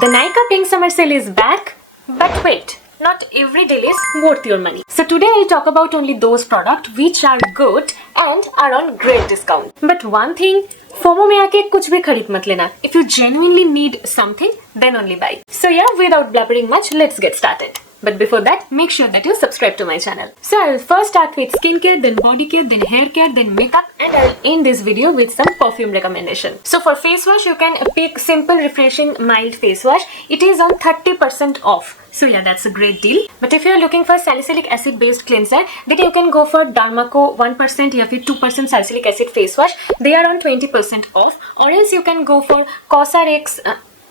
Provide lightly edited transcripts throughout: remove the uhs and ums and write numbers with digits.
The Nykaa Pink Summer Sale is back, but wait, not every deal is worth your money. So today I'll talk about only those products which are good and are on great discount. But one thing, FOMO में आके कुछ भी खरीद मत लेना. If you genuinely need something, then only buy. So yeah, without blabbering much, let's get started. But before that, make sure that you subscribe to my channel. So I'll first start with skincare, then body care, then hair care, then makeup, and I'll end this video with some perfume recommendation. So for face wash, you can pick simple, refreshing, mild face wash. It is on 30% off. So yeah, that's a great deal. But if you're looking for salicylic acid based cleanser, then you can go for Derma 1% या फिर 2% salicylic acid face wash. They are on 20% off. Or else you can go for COSRX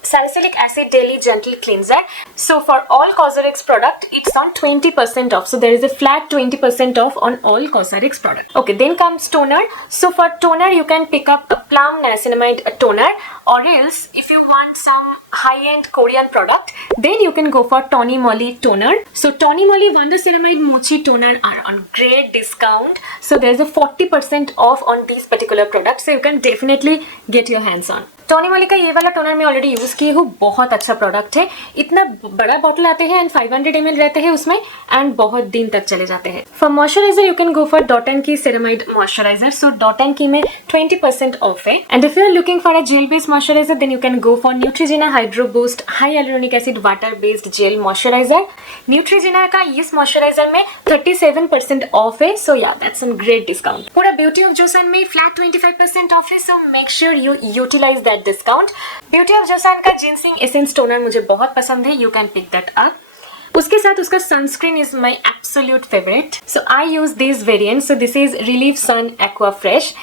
Salicylic Acid Daily Gentle Cleanser. So for all COSRX product, it's on 20% off. So there is a flat 20% off on all COSRX product. Okay, then comes toner. So for toner, you can pick up a Plum Niacinamide toner. Or else, if you want some high-end Korean product, then you can go for TONYMOLY toner. So TONYMOLY Wonder Ceramide Mochi toner are on great discount. So there's a 40% off on these particular products. So you can definitely get your hands on. टोनीमोली का ये वाला toner मैं already use की हूँ, बहुत अच्छा product है. इतना बड़ा बॉटल आते हैं एंड 500 ml रहते हैं उसमें एंड बहुत दिन तक चले जाते हैं. For moisturizer you can go for की सेरामाइड मॉइस्चराइजर. सो की में 20% ऑफ है. And if you are looking for a gel based moisturizer then you can go for Neutrogena hydro boost hyaluronic acid water based gel moisturizer. Neutrogena का इस moisturizer में 37% off है. So yeah that's some great discount. पूरा beauty of Joseon में flat 25% off है. So make sure you utilise that discount. Beauty of Joseon का ginseng essence toner मुझे बहुत पसंद है. You can pick that up. उसके साथ उसका sunscreen is my absolute favourite. So I use this variant. So this is relief sun Aqua-Fresh.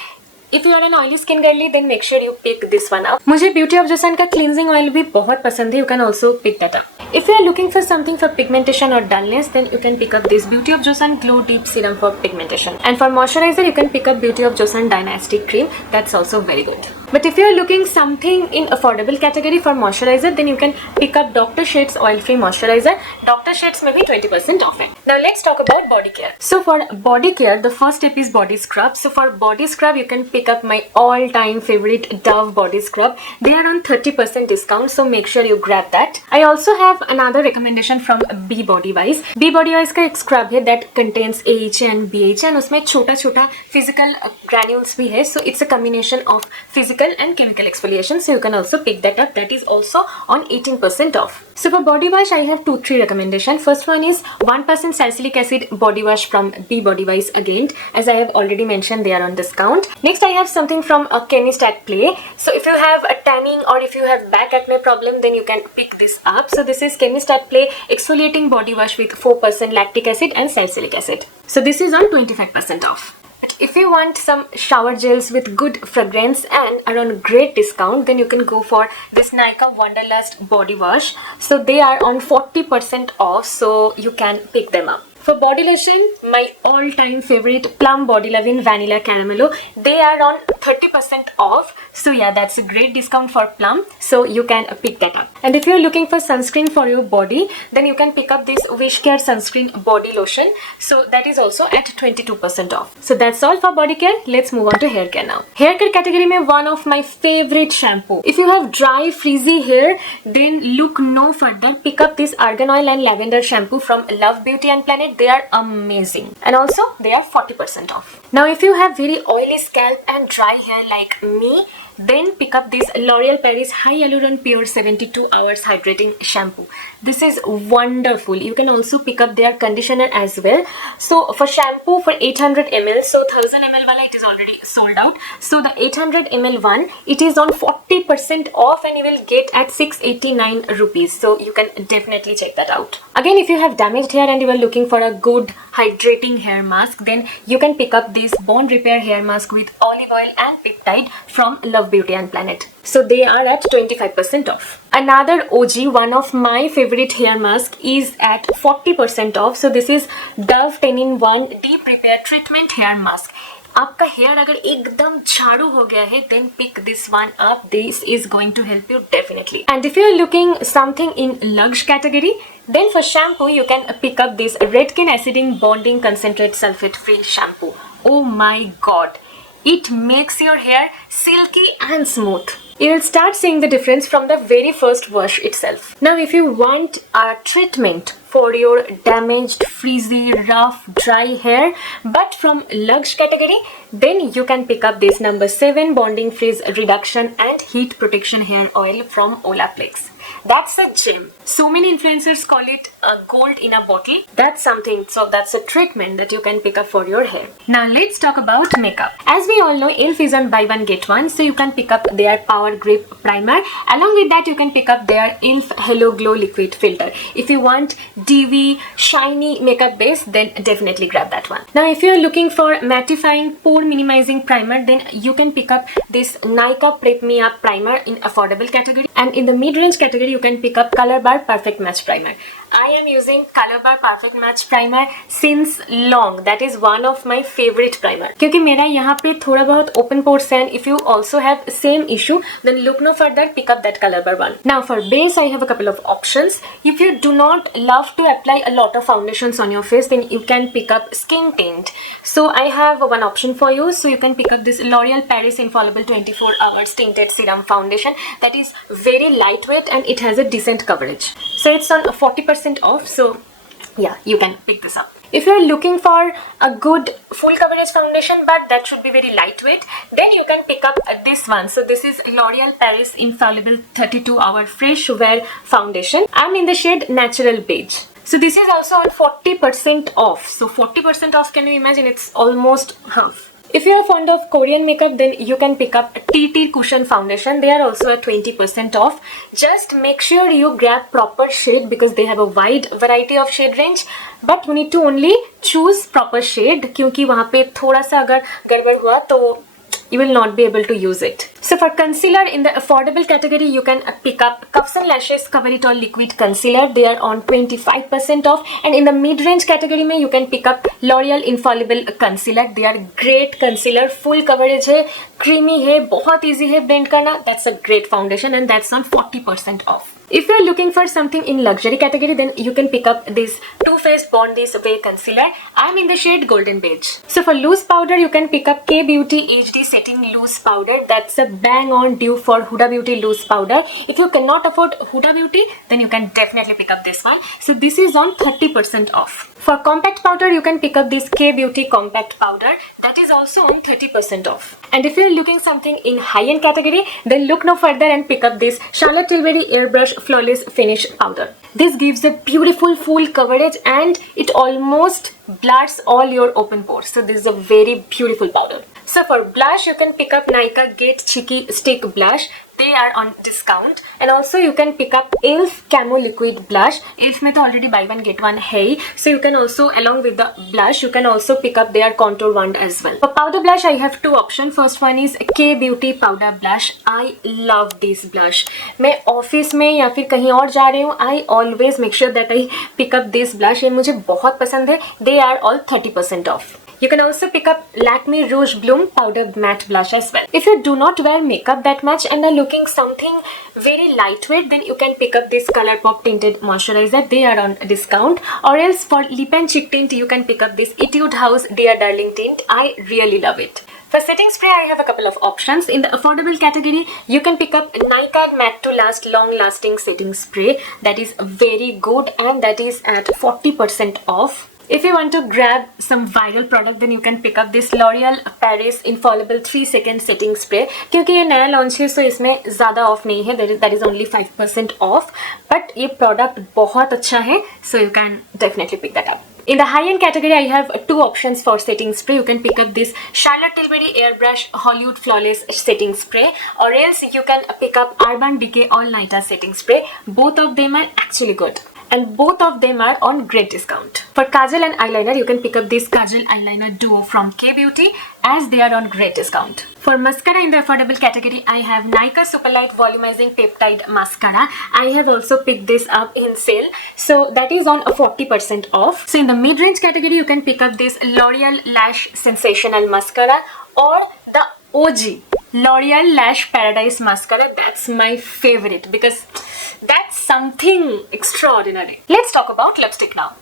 If you are an oily skin girly, then make sure you pick this one up. मुझे beauty of Joseon का cleansing oil भी बहुत पसंद है. You can also pick that up. If you are looking for something for pigmentation or dullness, then you can pick up this Beauty of Joseon Glow Deep Serum for pigmentation. And for moisturizer, you can pick up Beauty of Joseon Dynasty Cream. That's also very good. But if you are looking something in affordable category for moisturizer, then you can pick up Dr. Sheth's Oil Free Moisturizer. Dr. Sheth's में भी 20% off है. Now let's talk about body care. So for body care, the first step is body scrub. So for body scrub, you can pick up my all-time favorite Dove body scrub. They are on 30% discount, so make sure you grab that. I also have another recommendation from B Body Wise. B Body Wise का एक scrub है that contains AHA and BHA and उसमें छोटा-छोटा physical granules भी है. So it's a combination of physical and chemical exfoliation. So you can also pick that up. That is also on 18% off. So for body wash, I have 2-3 recommendations. First one is 1% salicylic acid body wash from B Body Wise again. As I have already mentioned, they are on discount. Next, I have something from a chemist at Play. So if you have a tanning or if you have back acne problem, then you can pick this up. So this is chemist at Play exfoliating body wash with 4% lactic acid and salicylic acid. So this is on 25% off. But if you want some shower gels with good fragrance and are on great discount, then you can go for this Nykaa Wanderlust body wash. So they are on 40% off, so you can pick them up. For body lotion, my all-time favorite Plum Body Lovin' Vanilla Caramello. They are on 30% off. So yeah, that's a great discount for Plum. So you can pick that up. And if you're looking for sunscreen for your body, then you can pick up this Wishcare Sunscreen Body Lotion. So that is also at 22% off. So that's all for body care. Let's move on to hair care now. Hair care category mein one of my favorite shampoo. If you have dry, frizzy hair, then look no further. Pick up this Argan Oil and Lavender shampoo from Love Beauty and Planet. They are amazing. And also they are 40% off. Now if you have very oily scalp and dry hair like me, then pick up this L'Oreal Paris Hyaluronic Pure 72 Hours Hydrating Shampoo. This is wonderful. You can also pick up their conditioner as well. So for shampoo for 800 ml, so 1000 ml wala it is already sold out. So the 800 ml one, it is on 40% off and you will get at 689 rupees. So you can definitely check that out. Again, if you have damaged hair and you are looking for a good hydrating hair mask, then you can pick up this Bond Repair hair mask with olive oil and peptide from Love Beauty and Planet. So they are at 25% off. Another OG, one of my favorite hair mask, is at 40% off. So this is Dove 10-in-1 Deep Repair Treatment Hair Mask. आपका hair अगर एकदम झाड़ू हो गया है, then pick this one up. This is going to help you definitely. And if you are looking something in luxe category, then for shampoo you can pick up this Redken Aciding Bonding Concentrate Sulfate Free Shampoo. Oh my god, it makes your hair silky and smooth. you'll start seeing the difference from the very first wash itself. Now if you want a treatment for your damaged, frizzy, rough, dry hair but from luxe category, then you can pick up this number 7 bonding frizz reduction and heat protection hair oil from Olaplex. That's a gem. So many influencers call it a gold in a bottle. That's something, so that's a treatment that you can pick up for your hair. Now let's talk about makeup. As we all know, ILF is on buy one get one, so you can pick up their Power Grip Primer. Along with that, you can pick up their ILF Hello Glow Liquid Filter. If you want dewy, shiny makeup base, then definitely grab that one. Now if you're looking for mattifying, pore minimizing primer, then you can pick up this Nykaa Prep Me Up Primer in affordable category. And in the mid-range category, you can pick up Color Bar Perfect Match Primer. I am using Color Bar Perfect Match Primer since long. That is one of my favorite primer. क्योंकि मेरा यहाँ पे थोड़ा बहुत open pores है. If you also have same issue, then look no further. Pick up that Color Bar one. Now for base, I have a couple of options. If you do not love to apply a lot of foundations on your face, then you can pick up Skin Tint. So I have one option for you. So you can pick up this L'Oreal Paris Infallible 24 Hours Tinted Serum Foundation. That is very lightweight and it has a decent coverage. So it's on 40% off. So yeah, you can pick this up. If you're looking for a good full coverage foundation but that should be very lightweight, then you can pick up this one. So this is L'Oreal Paris Infallible 32 Hour Fresh Wear Foundation. I'm in the shade Natural Beige. So this is also on 40% off. So 40% off, can you imagine? It's almost half. If you are fond of Korean makeup, then you can pick up TT Cushion Foundation. They are also at 20% off. Just make sure you grab proper shade because they have a wide variety of shade range. But you need to only choose proper shade क्योंकि वहाँ पे थोड़ा सा अगर गड़बड़ हुआ तो you will not be able to use it. So for concealer in the affordable category, you can pick up Cuffs and Lashes Cover It All Liquid Concealer. They are on 25% off. And in the mid-range category, mein, you can pick up L'Oreal Infallible Concealer. They are great concealer, full coverage hai, creamy hai, बहुत easy hai blend करना. That's a great foundation and that's on 40% off. If you're looking for something in luxury category, then you can pick up this Too Faced Born This Way Concealer. I'm in the shade Golden Beige. So for loose powder, you can pick up K Beauty HD Setting Loose Powder. That's a bang on due for Huda Beauty Loose Powder. If you cannot afford Huda Beauty, then you can definitely pick up this one. So this is on 30% off. For compact powder, you can pick up this K Beauty Compact Powder. That is also on 30% off. And if you're looking something in high-end category, then look no further and pick up this Charlotte Tilbury Airbrush Flawless Finish Powder. This gives a beautiful full coverage and it almost blurs all your open pores. So this is a very beautiful powder. So for blush, you can pick up Nykaa Get Cheeky Stick Blush. They are on discount. And also you can pick up ILF Camo Liquid Blush. ILF mein to already buy one get one hai. So you can also, along with the blush, you can also pick up their contour wand as well. For powder blush, I have two options. First one is K Beauty Powder Blush. I love this blush. मैं office में या फिर कहीं और जा रही हूँ, I always make sure that I pick up this blush. ये मुझे बहुत पसंद है. They are all 30% off. You can also pick up Lakme Rouge Bloom Powder Matte Blush as well. If you do not wear makeup that much and are looking something very lightweight, then you can pick up this Colourpop Tinted Moisturizer. They are on discount. Or else for lip and cheek tint, you can pick up this Etude House Dear Darling Tint. I really love it. For setting spray, I have a couple of options. In the affordable category, you can pick up Nykaa Matte to Last Long Lasting Setting Spray. That is very good and that is at 40% off. If you want to grab some viral product, then you can pick up this L'Oreal Paris Infallible 3-second Setting Spray. क्योंकि ये नया launch है, so इसमें ज़्यादा off नहीं है. That is only 5% off. But ये product बहुत अच्छा है, so you can definitely pick that up. In the high-end category, I have two options for setting spray. You can pick up this Charlotte Tilbury Airbrush Hollywood Flawless Setting Spray, or else you can pick up Urban Decay All Nighter Setting Spray. Both of them are actually good. And both of them are on great discount. For kajal and eyeliner, you can pick up this Kajal Eyeliner Duo from K Beauty as they are on great discount. For mascara in the affordable category, I have Nykaa Superlight Volumizing Peptide Mascara. I have also picked this up in sale. So that is on a 40% off. So in the mid-range category, you can pick up this L'Oreal Lash Sensational Mascara or the OG L'Oreal Lash Paradise Mascara. That's my favorite because that's something extraordinary. Let's talk about lipstick now.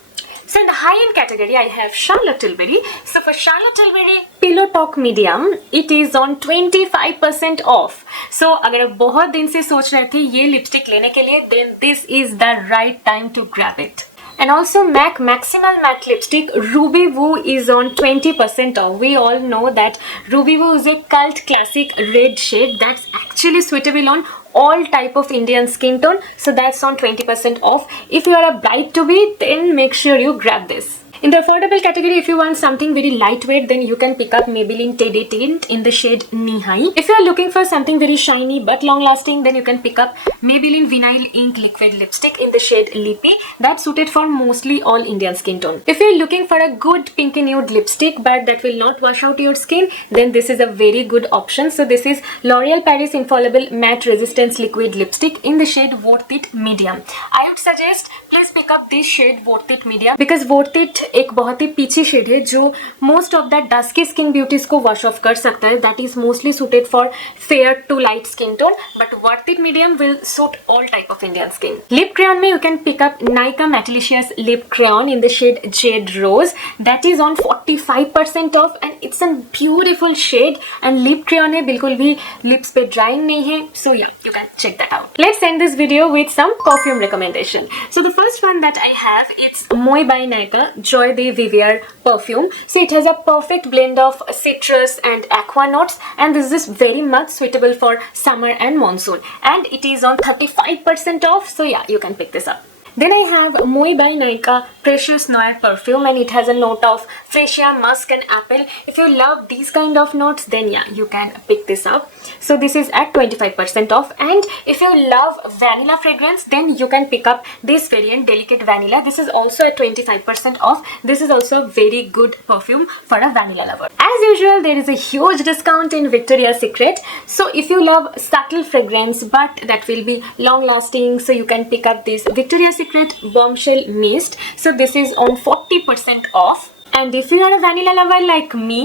So in the high-end category, I have Charlotte Tilbury. So for Charlotte Tilbury Pillow Talk Medium, it is on 25% off. So अगर आप बहुत दिन से सोच रहे थे ये lipstick लेने के लिए, then this is the right time to grab it. And also MAC Maximal Matte Lipstick Ruby Woo is on 20% off. We all know that Ruby Woo is a cult classic red shade that's actually suitable on all type of Indian skin tone. So that's on 20% off. If you are a bride-to-be, then make sure you grab this. In the affordable category, if you want something very lightweight, then you can pick up Maybelline Teddy Tint in the shade Knee High. If you are looking for something very shiny but long lasting, then you can pick up Maybelline Vinyl Ink Liquid Lipstick in the shade Lippy. That's suited for mostly all Indian skin tone. If you are looking for a good pinky nude lipstick but that will not wash out your skin, then this is a very good option. So this is L'Oreal Paris Infallible Matte Resistance Liquid Lipstick in the shade Worth It Medium. I would suggest please pick up this shade Worth It Medium because Worth It एक बहुत ही पीछी shade है जो most of the dusky skin beauties को wash off कर सकता है. That is mostly suited for fair to light skin tone but worth it medium will suit all type of Indian skin. Lip crayon में you can pick up Nykaa matilicious lip crayon in the shade jade rose. That is on 45% off and it's a beautiful shade and lip crayon है, बिल्कुल भी lips पे drawing नहीं है. So yeah you can check that out. Let's end this video with some perfume recommendation. So the first one that I have it's Moi by Nykaa Joy de Vivier perfume. So it has a perfect blend of citrus and aqua notes and this is very much suitable for summer and monsoon and it is on 35% off. So yeah, you can pick this up. Then I have Moi by Nykaa Precious Noir perfume and it has a note of freesia, musk and apple. If you love these kind of notes, then yeah, you can pick this up. So this is at 25% off and if you love vanilla fragrance, then you can pick up this variant Delicate Vanilla. This is also at 25% off. This is also a very good perfume for a vanilla lover. As usual, there is a huge discount in Victoria's Secret. So if you love subtle fragrance but that will be long lasting, so you can pick up this Victoria's Secret Bombshell Mist. So this is on 40% off and if you are a vanilla lover like me,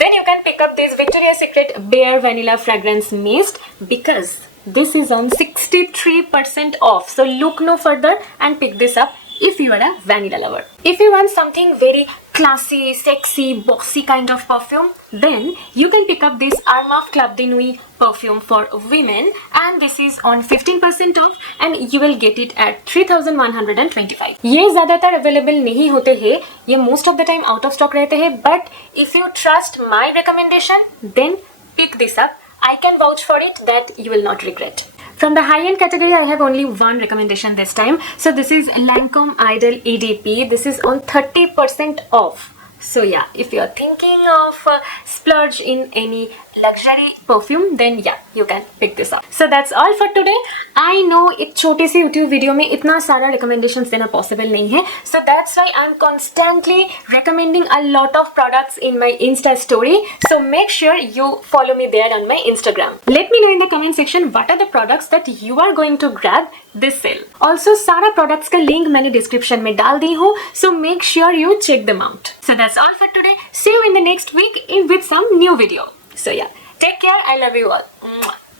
then you can pick up this Victoria's Secret Bare Vanilla Fragrance Mist because this is on 63% off. So look no further and pick this up if you are a vanilla lover. If you want something very classy, sexy, bossy kind of perfume, then you can pick up this Armaf Club de Nuit perfume for women and this is on 15% off and you will get it at 3125. ये ज़्यादातर available नहीं होते हैं, ये most of the time out of stock रहते हैं, but if you trust my recommendation, then pick this up. I can vouch for it that you will not regret. From the high-end category, I have only one recommendation this time. So this is Lancome Idol EDP. This is on 30% off. So yeah, if you are thinking of splurge in any luxury perfume, then yeah, you can pick this up. So that's all for today. I know एक छोटी सी YouTube video में इतना सारा recommendations देना possible नहीं है. So that's why I'm constantly recommending a lot of products in my Insta story. So make sure you follow me there on my Instagram. Let me know in the comment section what are the products that you are going to grab this sale. Also सारा products का link मैंने description में डाल दी हूँ. So make sure you check them out. So that's all for today. See you in the next week with some new video. So yeah, take care. I love you all.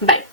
Bye.